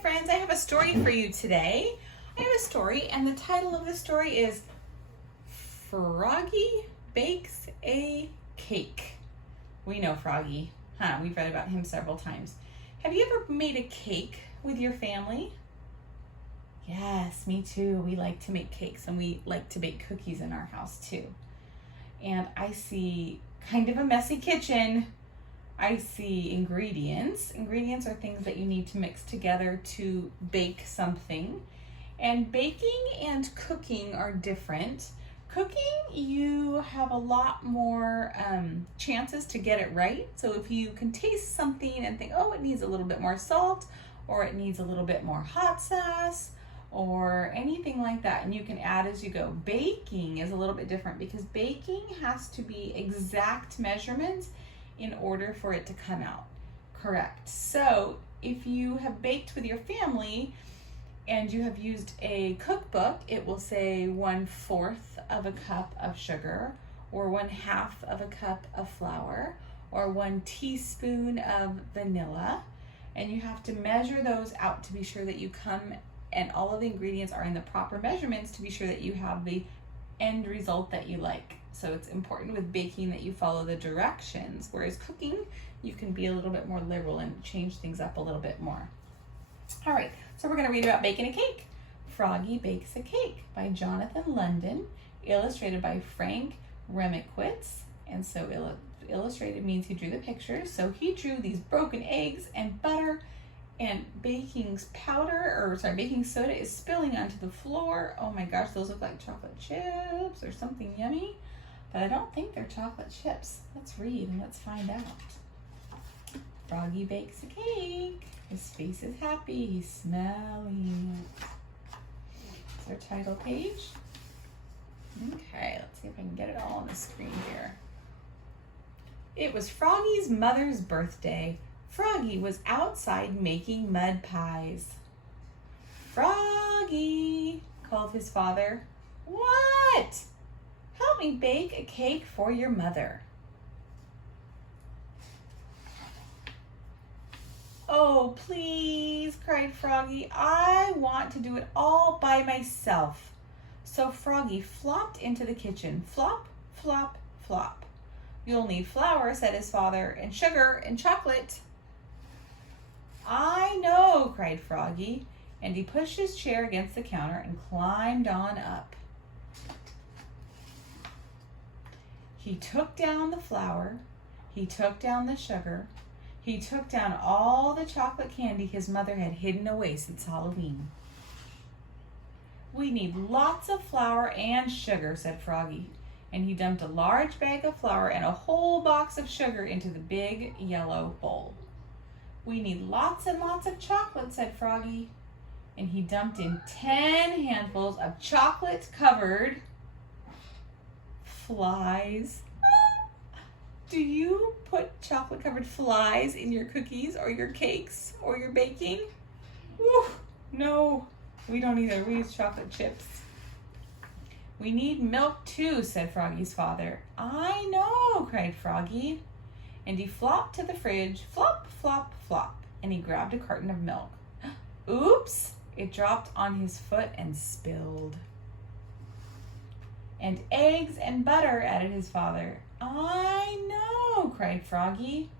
friends, I have a story for you today. I have a story, and the title of the story is Froggy Bakes a Cake. We know Froggy, huh? We've read about him several times. Have you ever made a cake with your family? Yes, me too. We like to make cakes, and we like to bake cookies in our house too. And I see kind of a messy kitchen. I see ingredients. Ingredients are things that you need to mix together to bake something. And baking and cooking are different. Cooking, you have a lot more chances to get it right. So if you can taste something and think, oh, it needs a little bit more salt, or it needs a little bit more hot sauce, or anything like that, and you can add as you go. Baking is a little bit different because baking has to be exact measurements in order for it to come out correct. So if you have baked with your family and you have used a cookbook, it will say 1/4 of a cup of sugar, or 1/2 of a cup of flour, or 1 teaspoon of vanilla. And you have to measure those out to be sure that you come and all of the ingredients are in the proper measurements to be sure that you have the end result that you like. So it's important with baking that you follow the directions, whereas cooking, you can be a little bit more liberal and change things up a little bit more. All right, so we're gonna read about baking a cake. Froggy Bakes a Cake by Jonathan London, illustrated by Frank Remickwitz. And so illustrated means he drew the pictures. So he drew these broken eggs and butter, and baking soda is spilling onto the floor. Oh my gosh, those look like chocolate chips or something yummy, but I don't think they're chocolate chips. Let's read and let's find out. Froggy bakes a cake. His face is happy. He's smelling it. It's our title page. Okay, let's see if I can get it all on the screen here. It was Froggy's mother's birthday. Froggy was outside making mud pies. Froggy, called his father. What? Help me bake a cake for your mother. Oh, please, cried Froggy. I want to do it all by myself. So Froggy flopped into the kitchen. Flop, flop, flop. You'll need flour, said his father, and sugar and chocolate. I know, cried Froggy, and he pushed his chair against the counter and climbed on up. He took down the flour, he took down the sugar, he took down all the chocolate candy his mother had hidden away since Halloween. We need lots of flour and sugar, said Froggy, and he dumped a large bag of flour and a whole box of sugar into the big yellow bowl. We need lots and lots of chocolate, said Froggy, and he dumped in 10 handfuls of chocolate-covered flies. Do you put chocolate-covered flies in your cookies or your cakes or your baking? Whew, no, we don't either. We use chocolate chips. We need milk too, said Froggy's father. I know, cried Froggy. And he flopped to the fridge, flop, flop, flop, and he grabbed a carton of milk. Oops, it dropped on his foot and spilled. And eggs and butter, added his father. I know, cried Froggy.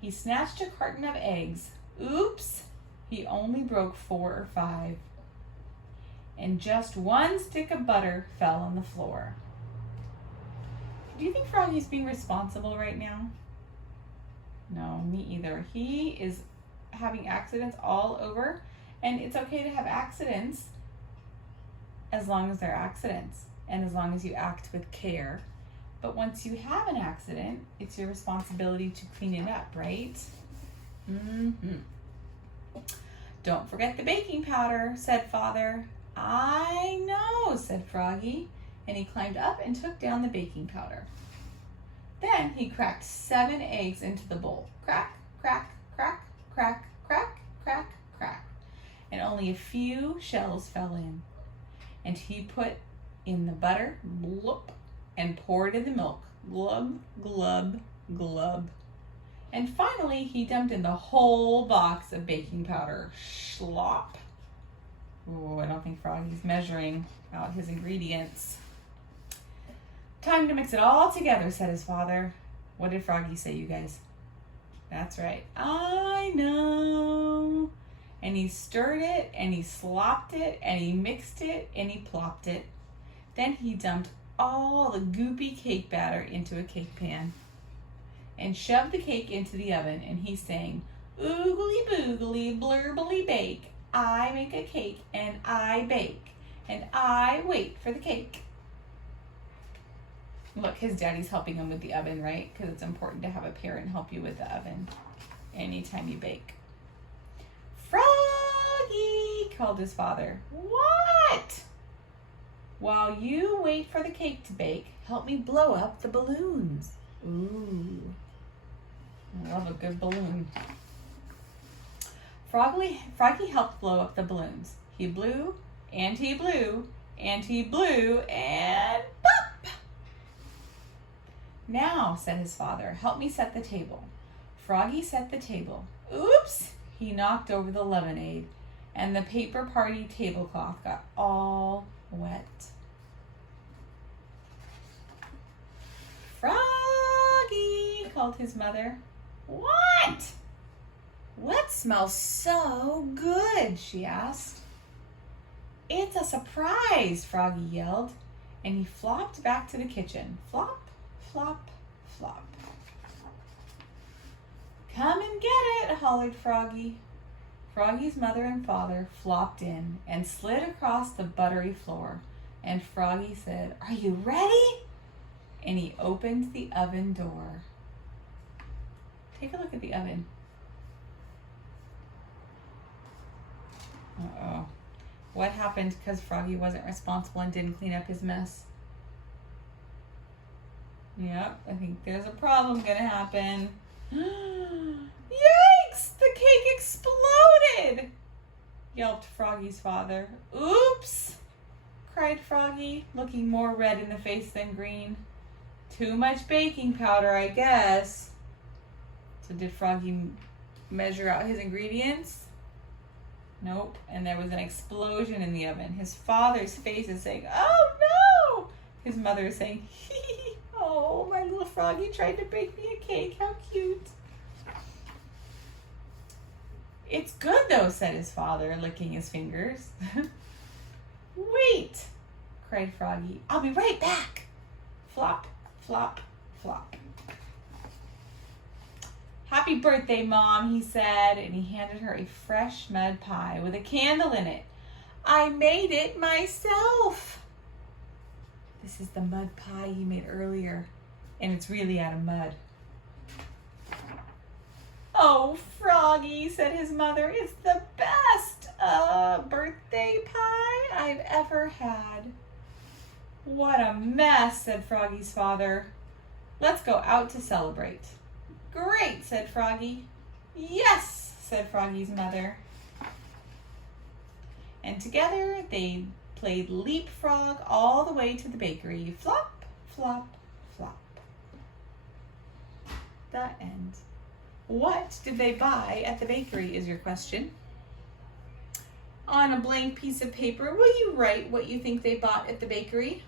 He snatched a carton of eggs. Oops, he only broke 4 or 5. And just 1 stick of butter fell on the floor. Do you think Froggy's being responsible right now? No, me either. He is having accidents all over, and it's okay to have accidents as long as they're accidents and as long as you act with care. But once you have an accident, it's your responsibility to clean it up, right? Don't forget the baking powder, said Father. I know, said Froggy, and he climbed up and took down the baking powder. Then he cracked 7 eggs into the bowl. Crack, crack, crack, crack, crack, crack, crack. And only a few shells fell in. And he put in the butter, blop, and poured in the milk, glub, glub, glub. And finally, he dumped in the whole box of baking powder. Slop. Ooh, I don't think Froggy's measuring out his ingredients. Time to mix it all together, said his father. What did Froggy say, you guys? That's right. I know. And he stirred it, and he slopped it, and he mixed it, and he plopped it. Then he dumped all the goopy cake batter into a cake pan and shoved the cake into the oven, and he sang, oogly boogly blurbly bake. I make a cake, and I bake, and I wait for the cake. Look, his daddy's helping him with the oven, right? Because it's important to have a parent help you with the oven anytime you bake. Froggy, called his father. What? While you wait for the cake to bake, help me blow up the balloons. Ooh, I love a good balloon. Froggy helped blow up the balloons. He blew, and he blew, and he blew, and pop! Now, said his father, help me set the table. Froggy set the table. Oops! He knocked over the lemonade, and the paper party tablecloth got all wet. Froggy, called his mother. What? What smells so good? She asked. It's a surprise, Froggy yelled, and he flopped back to the kitchen. Flop, flop, flop. Come and get it, hollered Froggy. Froggy's mother and father flopped in and slid across the buttery floor, and Froggy said, Are you ready? And he opened the oven door. Take a look at the oven. Uh-oh. What happened because Froggy wasn't responsible and didn't clean up his mess? Yep, I think there's a problem gonna happen. Yikes! The cake exploded! Yelped Froggy's father. Oops! Cried Froggy, looking more red in the face than green. Too much baking powder, I guess. So did Froggy measure out his ingredients? Nope. And there was an explosion in the oven. His father's face is saying, Oh no! His mother is saying, Oh, my little Froggy tried to bake me a cake. How cute. It's good though, said his father, licking his fingers. Wait, cried Froggy. I'll be right back. Flop, flop, flop. Happy birthday, Mom, he said, and he handed her a fresh mud pie with a candle in it. I made it myself. This is the mud pie he made earlier, and it's really out of mud. Oh, Froggy, said his mother, it's the best birthday pie I've ever had. What a mess, said Froggy's father. Let's go out to celebrate. Great, said Froggy. Yes, said Froggy's mother. And together they played leapfrog all the way to the bakery. Flop, flop, flop. The end. What did they buy at the bakery is your question. On a blank piece of paper, will you write what you think they bought at the bakery?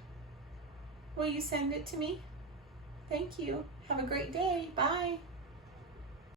Will you send it to me? Thank you. Have a great day. Bye.